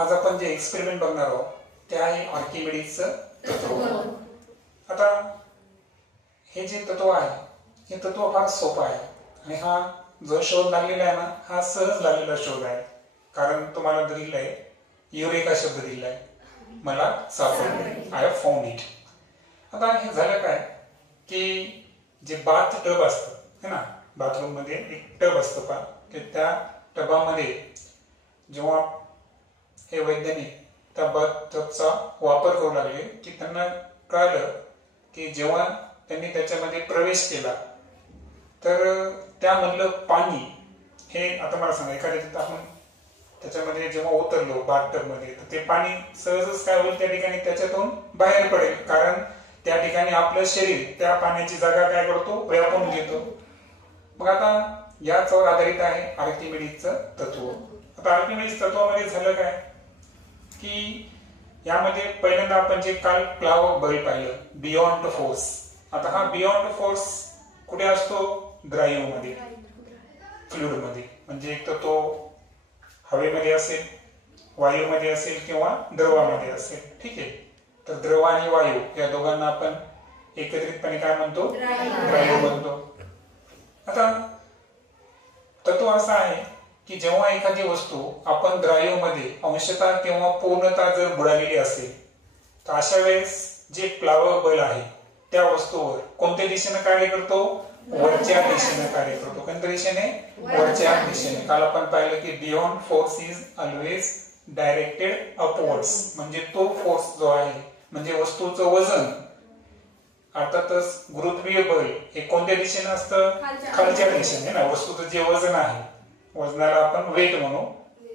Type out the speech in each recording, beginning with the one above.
आज आपण जे एक्सपेरिमेंट बघणार आहोत ते आहे आर्किमिडीजचं तत्व. आता हे जे तत्व आहे हे तत्व फार सोपं आहे आणि हा जो शोध लागलेला आहे ना हा सहज लागलेला शोध आहे. कारण तुम्हाला दिलेला आहे युरेका शब्द दिलेला आहे, मला सापडले, आय हॅव फाउंड इट. आता हे झालं काय की जे बाथ टब असतं है ना, बाथरूम मध्ये एक टब असतं पहा, की त्या टबामध्ये जेव्हा हे वैज्ञानिक त्या बाथ टबचा वापर करू लागले की त्यांना कळलं की जेव्हा त्यांनी त्याच्यामध्ये प्रवेश केला तर त्यामधलं पाणी हे, आता मला सांगा एखाद्या आपण त्याच्यामध्ये जेव्हा उतरलो बाथ टब मध्ये तर ते पाणी सहजच काय होईल त्या ठिकाणी त्याच्यातून बाहेर पडेल, कारण त्या ठिकाणी आपलं शरीर त्या पाण्याची जागा काय करतो, व्यापून घेतो. मग आता याच्यावर आधारित आहे आर्किमिडीजचं तत्व. आता आर्किमिडीज तत्वामध्ये झालं काय की यामध्ये पहिल्यांदा आपण जे काल प्लाव बल पाहिलं बियॉन्ड फोर्स. आता हा बियॉन्ड फोर्स कुठे असतो, द्राव्य मध्ये, फ्लुइड मध्ये, म्हणजे एक तर तो हवेमध्ये असेल, वायूमध्ये असेल किंवा द्रवामध्ये असेल. ठीक आहे, तर द्रव आणि वायू या दोघांना आपण एकत्रितपणे काय म्हणतो, द्राव्य म्हणतो. आता तत्व असा आहे की जेव्हा एखादी वस्तू आपण द्राव्यमध्ये अंशतः किंवा पूर्णतः जर बुडालेली असेल तर अशा वेळेस जे प्लावक बल आहे त्या वस्तूवर कोणत्या दिशेने कार्य करतो, वरच्या दिशेने कार्य करतो. कोणत्या दिशेने, वरच्या दिशेने. काल आपण पाहिलं की beyond force is always directed upwards, म्हणजे तो फोर्स जो आहे म्हणजे वस्तूचं वजन, अर्थातच गुरुत्वीय बल हे कोणत्या दिशेने असतं, खालच्या दिशेने ना. वस्तूचं जे वजन आहे, वजनाला आपण वेट म्हणू,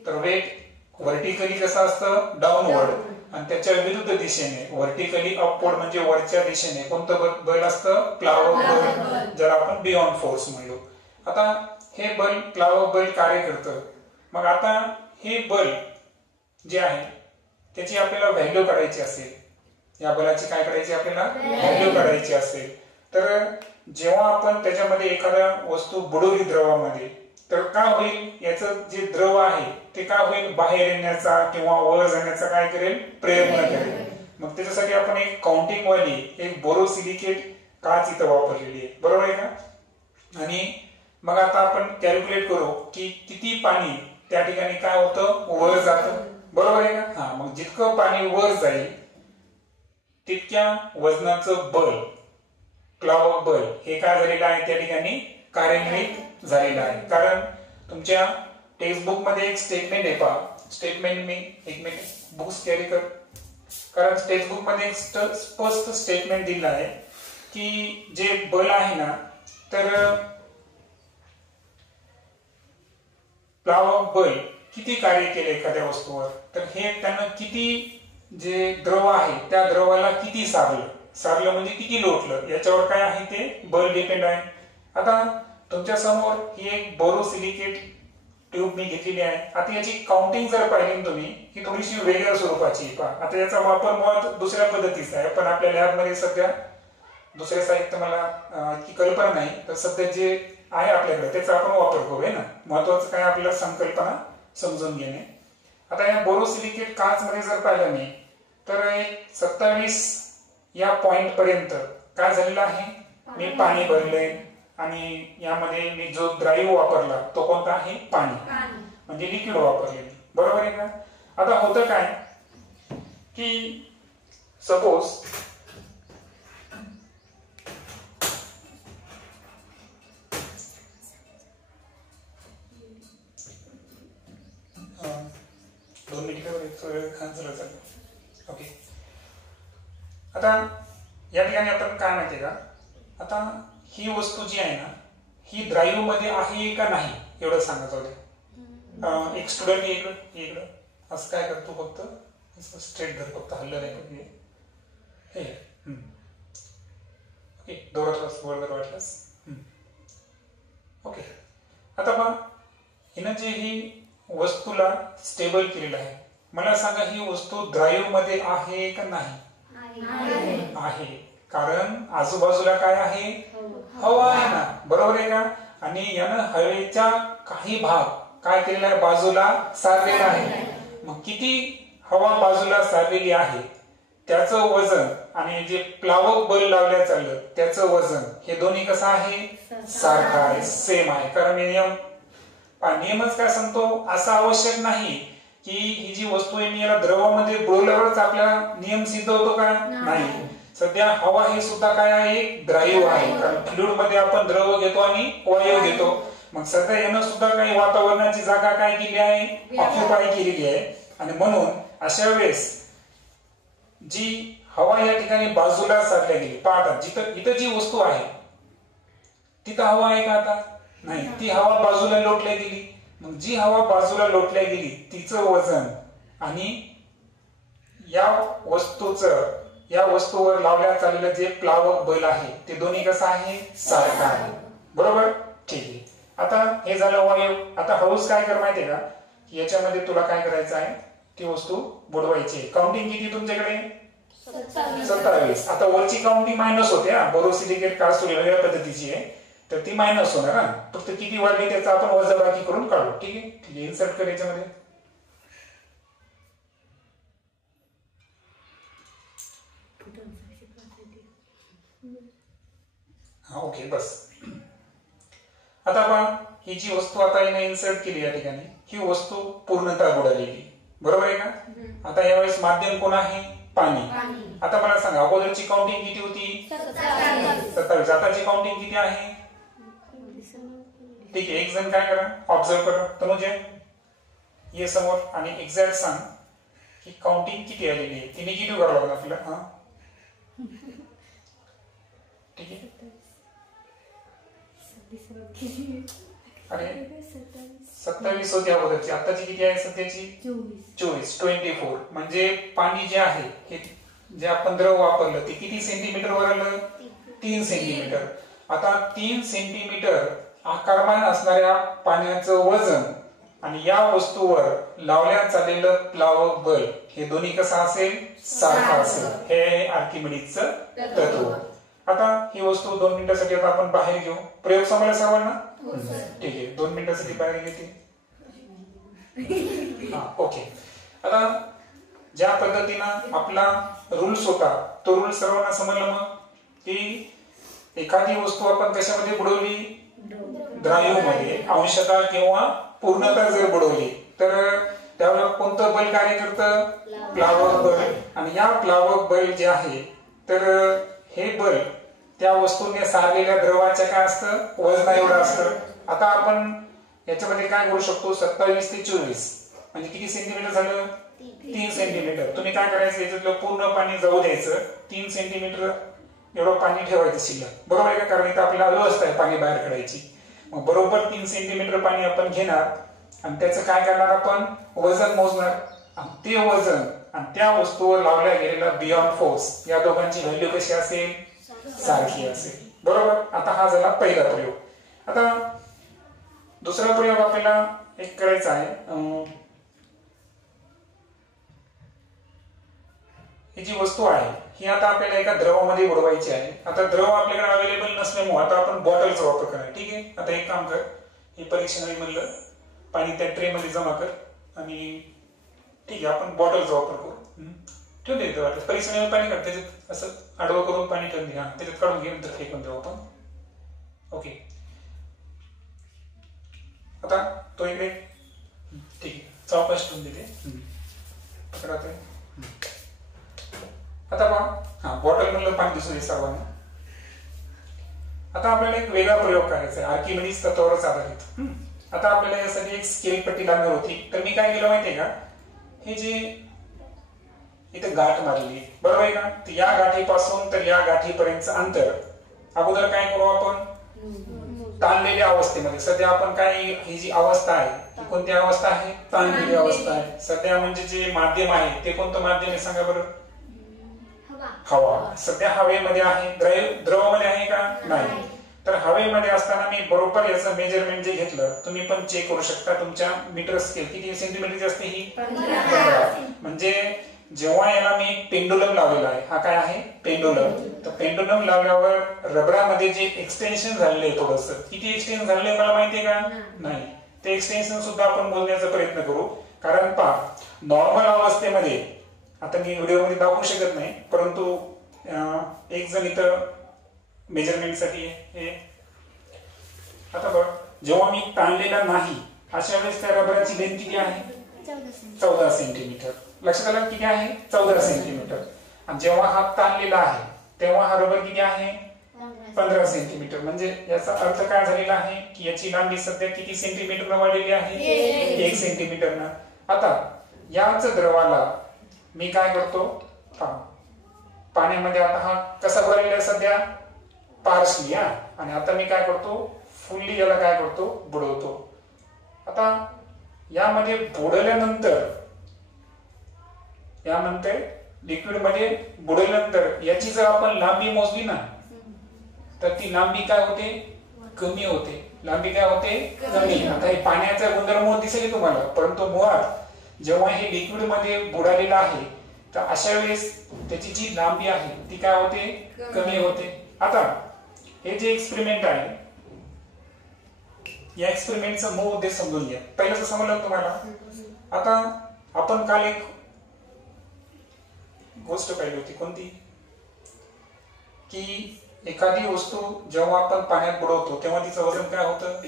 तर वेट व्हर्टिकली कसं असतं, डाऊनवर्ड, आणि त्याच्या विरुद्ध दिशेने व्हर्टिकली अपवर्ड म्हणजे वरच्या दिशेने कोणतं बल असतं, प्लावक बल, ज्याला आपण बियॉन्ड फोर्स म्हणलो. आता हे बल, प्लावक बल कार्य करतं. मग आता हे बल जे आहे त्याची आपल्याला व्हॅल्यू काढायची असेल, या बलाची काय करायची, आपल्याला व्हॅल्यू काढायची असेल, तर जेव्हा आपण त्याच्यामध्ये एखाद्या वस्तू बुडवली द्रवामध्ये तर काय होईल, याचं जे द्रव आहे ते काय होईल, बाहेर येण्याचा किंवा वर जाण्याचा काय करेल, प्रयत्न करेल. मग त्याच्यासाठी आपण एक काउंटिंग वाली एक बोरोसिलिकेट काच इथं वापरलेली आहे, बरोबर आहे का. आणि मग आता आपण कॅल्क्युलेट करू की किती पाणी त्या ठिकाणी काय होतं, वर जातं, बरोबर आहे का. हा, मग जितकं पाणी वर जाईल तितक्या वजनाचं बल, प्लावक बल हे काय झालेलं आहे, त्या ठिकाणी कार्यान्वित झालेलं आहे. कारण तुमच्या टेक्स्टबुक मध्ये एक स्टेटमेंट आहे पहा, स्टेटमेंट मी एक मिनिट बुक्स कॅरी कर, कारण टेक्स्टबुक मध्ये एक स्पष्ट स्टेटमेंट दिलं आहे की जे बल आहे ना, तर प्लावक बल किती कार्य केले एखाद्या वस्तूवर, तर हे त्यांना किती, जे द्रव आहे त्या द्रवाला किती सारलं म्हणजे किती लोटलं, याच्यावर काय आहे ते बल डिपेंड आहे. आता तुमच्या समोर ही एक बोरोसिलिकेट ट्यूब मी घेतलेली आहे. आता याची काउंटिंग जर पाहिली तुम्ही, ही थोडीशी वेगळ्या स्वरूपाची पहा. आता याचा वापर मुळात दुसऱ्या पद्धतीचा आहे, पण आपल्या लॅबमध्ये सध्या दुसरे साहित्य मला इतकी कल्पना नाही, तर सध्या जे आहे आपल्याकडे त्याचा आपण वापर करूया ना. महत्वाचं काय, आपल्याला संकल्पना समजून घेणे. आता या बोरोसिलिकेट काच मध्ये जर पाहिलं मी, तर एक 27 या पॉइंट पर्यंत काय झालेलं आहे, मी पाणी भरले आणि यामध्ये मी जो द्राव्य वापरला तो कोणता आहे, पाणी, म्हणजे लिक्विड वापरले, बरोबर आहे का. आता होतं काय की सपोज ओके. आता या ठिकाणी आपण काय माहितीये का, आता ही वस्तू जी आहे ना ही द्राव्य मध्ये आहे का नाही एवढं सांगायचं होतं. एक स्टुडंट इकडं असं काय करतो, फक्त स्ट्रेट धर, फक्त हल्लं नाही पाहिजे हे. ओके, दोरत वर वाटलंस. ओके. आता मग हिनं जे ही वस्तूला स्टेबल केलेलं आहे, मला सांगा ही वस्तू द्राव्य मध्ये आहे का नाही, आहे, कारण आजूबाजूला काय आहे, हवा आहे ना, बरोबर आहे का. आणि यानं हवेच्या काही भाग काय केलेला आहे, बाजूला सारलेला आहे. मग किती हवा बाजूला सारलेली आहे त्याचं वजन आणि जे प्लावक बल लावल्या चाललं त्याचं वजन हे दोन्ही कसं आहे, सारखं आहे, सेम आहे. कारण नियमच काय सांगतो, असं आवश्यक नाही की ही जी वस्तू आहे मी याला द्रवामध्ये बुडवल्यावरच आपला नियम सिद्ध होतो का, नाही. सध्या हवा हे सुद्धा काय आहे, द्राव्य आहे. कारण फ्लुइड मध्ये आपण द्रव घेतो आणि वायू घेतो. मग सध्या यानं सुद्धा काही वातावरणाची जागा काय केली आहे, ऑक्युपाय केलेली आहे. आणि म्हणून अशा वेळेस जी हवा या ठिकाणी बाजूला सारल्या गेली, पाहता इथं जी वस्तू आहे तिथं हवा आहे का, आता नाही, ती हवा बाजूला लोटल्या गेली. मग जी हवा बाजूला लोटल्या गेली तिचं वजन आणि या वस्तूवर लावल्या चाललेलं जे प्लावक बल आहे ते दोन्ही कसं आहे, सारखं आहे. बरोबर, ठीक आहे. आता हे झालं वायू. आता हळूच काय कर माहितीये का, याच्यामध्ये तुला काय करायचं आहे, ती वस्तू बुडवायची आहे. काउंटिंग किती तुमच्याकडे, 27. आता वरची काउंटिंग मायनस होते, बोरोसिलिकेट कास्ट वेगळ्या पद्धतीची आहे, तर ती मायनस होणार. फक्त किती वाढली त्याचा आपण वजाबाकी करून काढू. ठीक आहे, ठीक आहे. इन्सर्ट कर याच्यामध्ये. हा, ओके, बस. आता पहा, ही जी वस्तू आता इन्सर्ट केली या ठिकाणी, ही वस्तू पूर्णतः बुडालेली, बरोबर आहे का. आता यावेळेस माध्यम कोण आहे, पाणी. आता मला सांगा, अगोदरची काउंटिंग किती होती, 27. आताची काउंटिंग किती आहे, ठीक आहे. एक जण काय करा, ऑब्झर्व करा. तनुजे ये समोर आणि एक्झॅक्ट सांग की काउंटिंग किती आलेली आहे. ती निगेटिव्ह करावं लागणार आपल्याला. हा, ठीक आहे. अरे 27 होती अगोदरची, आताची किती आहे सध्याची, 24. म्हणजे पाणी जे आहे हे जे आपण द्रव वापरलं ते किती सेंटीमीटर वर आलं, 3 सेंटीमीटर. आता 3 सेंटीमीटर आकारमान असणाऱ्या पाण्याचं वजन आणि या वस्तूवर लावल्या चाललेलं प्लावक बल हे दोन्ही कसं असेल, सारखं असेल. हे आहे आर्किमिडीजचं तत्व. आता ही वस्तू 2 मिनिटासाठी आता आपण बाहेर घेऊ. प्रयोग समजला सर्वांना, ठीक आहे. 2 मिनिटासाठी बाहेर घेते. हा, ओके. आता ज्या पद्धतीनं आपला रूल्स होता तो रूल सर्वांना समजला. मग की एखादी वस्तू आपण कशामध्ये बुडवली, द्राव्यमध्ये अंशतः किंवा पूर्णतः जर बुडवली तर त्यावेळेला कोणतं बल कार्य करतं, प्लावक बल. आणि या प्लावक बल जे आहे तर हे बल त्या वस्तूने सारलेल्या द्रवाच्या काय असतं, वजना एवढं असतं. आता आपण याच्यामध्ये काय करू शकतो, 27 ते 24 म्हणजे किती सेंटीमीटर झालं, 3 सेंटीमीटर. तुम्ही काय करायचं, याच्यातलं पूर्ण पाणी जाऊ द्यायचं, 3 सेंटीमीटर एवढं पाणी ठेवायचं शिल्लक, बरोबर आहे का. कारण इथं आपल्याला व्यवस्था आहे पाणी बाहेर काढायची. मग बरोबर 3 सेंटीमीटर पाणी आपण घेणार आणि त्याचं काय करणार, आपण वजन मोजणार. ते वजन आणि त्या वस्तूवर लावल्या गेलेला बियॉन्ड फोर्स या दोघांची व्हॅल्यू कशी असेल, सारखी असेल, बरोबर. आता हा झाला पहिला प्रयोग. आता दुसरा प्रयोग आपल्याला एक करायचा आहे. ही जी वस्तू आहे ही आता आपल्याला एका द्रवामध्ये बुडवायची आहे. आता द्रव आपल्याकडे अवेलेबल नसल्यामुळे आता आपण बॉटलचा वापर करणार. ठीक आहे. आता एक काम कर, हे परीक्षणाने म्हणलं पाणी त्या ट्रे मध्ये जमा कर आणि ठीक आहे आपण बॉटलचा वापर करू. ठेवून दे वाटलं परीक्षणाने पाणी काढ, त्याच्यात असं आडवं करून पाणी ठेवून दे. हा, त्याच्यात काढून घे, नंतर फेकून देऊ आपण. ओके. आता तो इकडे ठीक आहे चौकश ठेवून देते. पकडा ते. आता पहा, हा बॉटल मधलं पाणी दिसू दे सर्वांना. आता आपल्याला एक वेगळा प्रयोग करायचा आहे आर्किमिडीज तत्वावरच आधारित. आता आपल्याला यासाठी एक स्केल पट्टी लागणार होती. तर मी काय केलं माहितीये का, हे जे इथे गाठ मारली, बरोबर आहे का. या गाठीपासून तर या गाठीपर्यंतचं अंतर अगोदर काय करू आपण, ताणलेल्या अवस्थेमध्ये. सध्या आपण काय, ही जी अवस्था आहे ती कोणती अवस्था आहे, ताणलेली अवस्था आहे. सध्या म्हणजे जे माध्यम आहे ते कोणतं माध्यम आहे सांगा बरं, हवा. सध्या हवेमध्ये आहे, द्रवामध्ये आहे का, नाही. तर हवेमध्ये असताना मी बरोबर याचं मेजरमेंट जे घेतलं तुम्ही पण चेक करू शकता. तुमच्या मीटर स्केल किती सेंटीमीटरची असते ही, 15. म्हणजे जेव्हा याला मी पेंडुलम लावलेला आहे, हा काय आहे पेंडुलम. तर पेंडुलम लावल्यावर रबरामध्ये जे एक्सटेन्शन झालेलं आहे थोडस, किती एक्सटेन्शन झालेलं आहे मला माहितीये का, नाही. ते एक्सटेन्शन सुद्धा आपण मोजण्याचा प्रयत्न करू. कारण पहा नॉर्मल अवस्थेमध्ये, आता मी व्हिडिओमध्ये दाखवू शकत नाही, परंतु एक जण इथं मेजरमेंटसाठी हे, आता बघ, जेव्हा मी ताणलेला नाही अशा वेळेस त्या रबराची लेंथ किती आहे? 14 सेंटीमीटर. लक्षात आलं किती आहे? 14 सेंटीमीटर. आणि जेव्हा हा ताणलेला आहे तेव्हा हा रबर किती आहे? 15 सेंटीमीटर. म्हणजे याचा अर्थ काय झालेला आहे की याची लांबी सध्या किती सेंटीमीटर वाढलेली आहे? 1 सेंटीमीटर. आता याच द्रवाला मी काय करतो, पाण्यामध्ये आता हा कसा भरलेला सध्या? पार्शली. आणि आता मी काय करतो, फुल्ली याला काय करतो, बुडवतो. आता यामध्ये बुडवल्यानंतर, यानंतर लिक्विड मध्ये बुडवल्यानंतर याची जर आपण लांबी मोजली ना तर ती लांबी काय होते? कमी होते. लांबी काय होते? कमी. आता हे पाण्याचा गुणधर्म दिसेल तुम्हाला, परंतु मुळात जेव्हा हे लिक्विड मध्ये बुडालेलं आहे तर अशा वेळेस त्याची जी लांबी आहे ती काय होते? कमी होते. आता हे जे एक्सपेरिमेंट आहे, या एक्सपेरिमेंटचा मूळ उद्देश समजून घ्या. पहिलं तर समजलं तुम्हाला. आता आपण काल एक गोष्ट पाहिली होती, कोणती? की एखादी वस्तू जेव्हा आपण पाण्यात बुडवतो तेव्हा तिचं वजन काय होतं?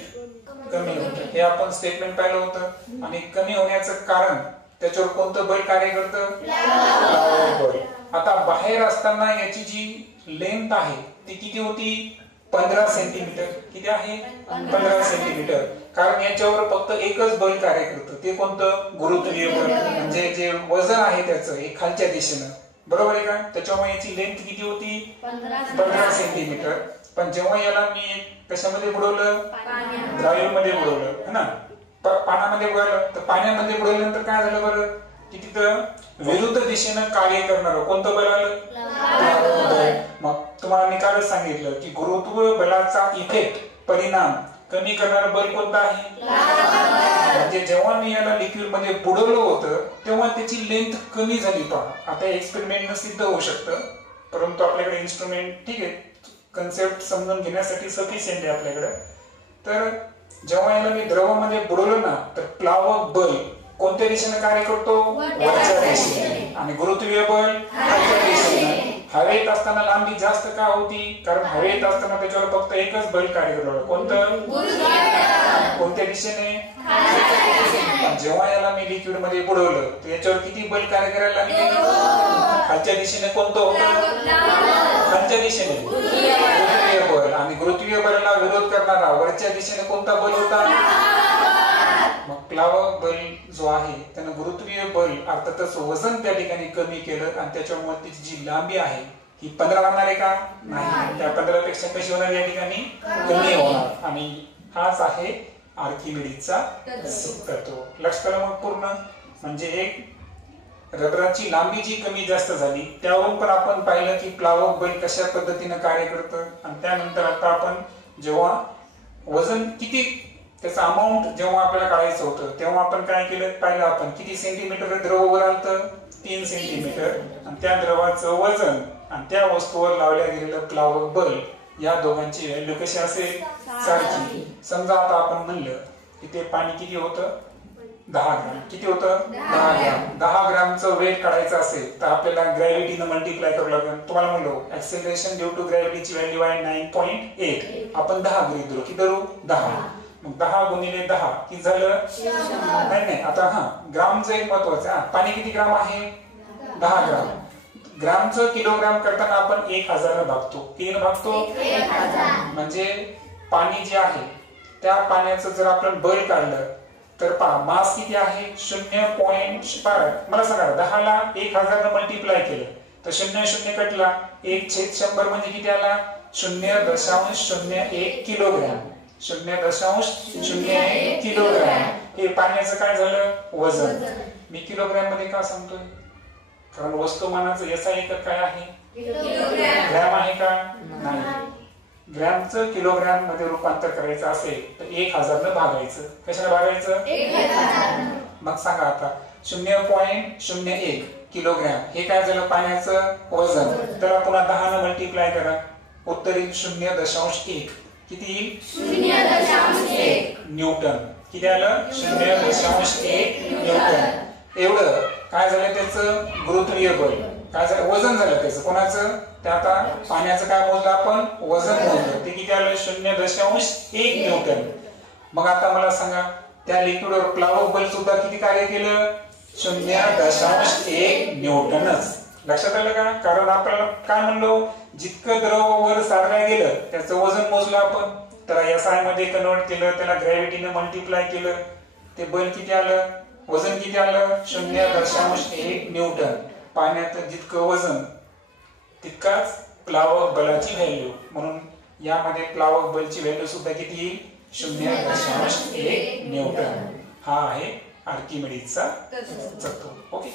कमी होतं. हे आपण स्टेटमेंट पाहिलं होतं. आणि कमी होण्याचं कारण त्याच्यावर कोणतं बल कार्य करतं? बल. आता बाहेर असताना याची जी लेंथ आहे ती किती होती? 15 सेंटीमीटर. किती आहे? 15 सेंटीमीटर. कारण याच्यावर फक्त एकच बल कार्य करतं, ते कोणतं? गुरुत्वीय बल. म्हणजे जे वजन आहे त्याचं हे खालच्या दिशेनं, बरोबर आहे का? त्याच्यामुळे याची लेंथ किती होती? 15 सेंटीमीटर. पण जेव्हा याला मी कशामध्ये बुडवलं? द्रावणामध्ये बुडवलं, है ना? पाण्यामध्ये बुडवलं. तर पाण्यामध्ये बुडवल्यानंतर काय झालं बरं? की तिथं विरुद्ध दिशेनं कार्य करणार कोणतं बल आलं? मग तुम्हाला मी कालच सांगितलं की गुरुत्व बलाचा इफेक्ट, परिणाम कमी करणारं बल कोणतं आहे? म्हणजे जेव्हा मी याला लिक्विड मध्ये बुडवलं होतं तेव्हा त्याची लेंथ कमी झाली. पहा, आता एक्सपेरिमेंट सिद्ध होऊ शकतं, परंतु आपल्याकडे इन्स्ट्रुमेंट ठीक आहे, कन्सेप्ट समजून घेण्यासाठी सफिशियंट आहे आपल्याकडे. तर जेव्हा याला मी द्रवामध्ये बुडवलं ना तर प्लावक बल कोणत्या दिशेने कार्य करतो? वरच्या दिशेने. आणि गुरुत्वीय बल खालच्या दिशेने. हवेत असताना लांबी जास्त का होती? कारण हवेत असताना त्याच्यावर फक्त एकच बल कार्य करत, कोणतं? कोणत्या दिशेने? जेव्हा याला मी लिक्विड मध्ये बुडवलं तर याच्यावर किती बल कार्य करायला लागले? खालच्या दिशेने. कोणतं होतं? खालच्या दिशेने गुरुत्वीय बल. आणि गुरुत्वीय बलाला विरोध करणारा वरच्या दिशेने कोणता बल होता? मग प्लावक बल जो आहे त्यानं गुरुत्वीय बल अर्थातच वजन त्या ठिकाणी कमी केलं आणि त्याच्यामुळे त्याची जी लांबी आहे ही 15 राहणार आहे का? नाही. त्या 15 पेक्षा कशी होणार या ठिकाणी? कमी होणार. आणि हाच आहे आर्किमिडीजचा तत्व. लक्षात आलं मग पूर्ण? म्हणजे एक रबराची लांबी जी कमी जास्त झाली त्यावरून पण आपण पाहिलं की प्लावक बल कशा पद्धतीने कार्य करतं. आणि त्यानंतर आता आपण जेव्हा वजन किती त्याचं अमाऊंट जेव्हा आपल्याला काढायचं होतं तेव्हा आपण काय केलं पाहिलं, आपण किती सेंटीमीटर द्रव वर आलतं? 3 सेंटीमीटर. आणि त्या द्रवाचं वजन आणि त्या वस्तूवर लावल्या गेलेलं प्लावक बल या दोघांची व्हॅल्यू कशी असेल? सारखी. समजा आता आपण म्हणलं की ते पाणी किती होतं? 10 ग्राम. किती होतं? 10 ग्राम. 10 ग्रामचं वेट काढायचं असेल तर आपल्याला ग्रॅव्हिटीनं मल्टिप्लाय करावं लागेल. तुम्हाला म्हणलो ऍक्सेलरेशन ड्यू टू ग्रॅव्हिटीची व्हॅल्यू आहे 9.8. आपण 10 गृहीत धरू. किती धरू? 10. मग 10 गुणिले 10 किती झालं? नाही. आता ग्रामचं एक महत्वाचं. पाणी किती ग्राम आहे? 10 ग्राम. ग्रामचं किलोग्राम करताना आपण 1000 भागतो. 3 भागतो. म्हणजे पाणी जे आहे त्या पाण्याचं जर आपण बल काढलं तर पहा मास किती आहे? 0.5. मला सांगा 10 ला 1000 मल्टिप्लाय केलं तर 0 कटला. 1/100 म्हणजे किती आला? 0.01 किलोग्राम. 0.01 किलोग्राम हे पाण्याचं काय झालं? वजन. मी किलोग्राम मध्ये का सांगतोय? कारण वस्तुमानाचं याचा एकक काय आहे? ग्रॅम आहे का? नाही. ग्रॅमचं किलोग्राम मध्ये रूपांतर करायचं असेल तर 1000 न भागायचं. कशाला भागायचं? 1000. मग सांगा आता 0.01 किलोग्राम हे काय झालं? पाण्याचं वजन. तर पुन्हा 10 न मल्टिप्लाय करा. उत्तर येईल 0.1. किती येईल? 0.1 न्यूटन. किती आलं? 0.1 न्यूटन. एवढं काय झालं त्याचं गुरुत्वीय बल काय झालं वजन झालं त्याचं कोणाचं ते आता पाण्याचं काय मोजलं आपण वजन मोजलं ते किती आलं 0.1 न्यूटन. मग आता मला सांगा त्या लिक्विडवर प्लावक बल सुद्धा किती कार्य केलं 0.1 न्यूटनच. लक्षात आलं का कारण आपल्याला काय म्हणलो जितकं द्रव वर सारलं गेलं त्याचं वजन मोजलं आपण तर SI मध्ये कन्वर्ट केलं त्याला ग्रॅव्हिटीने मल्टिप्लाय केलं ते बल किती आलं वजन किती आलं 0.1 न्यूटन. पाण्यात जितकं वजन तितकाच प्लावक बलाची व्हॅल्यू म्हणून यामध्ये प्लावक बलची व्हॅल्यू सुद्धा किती येईल 0.1 न्यूटन. हा आहे आर्किमिडीजचा तत्व. ओके.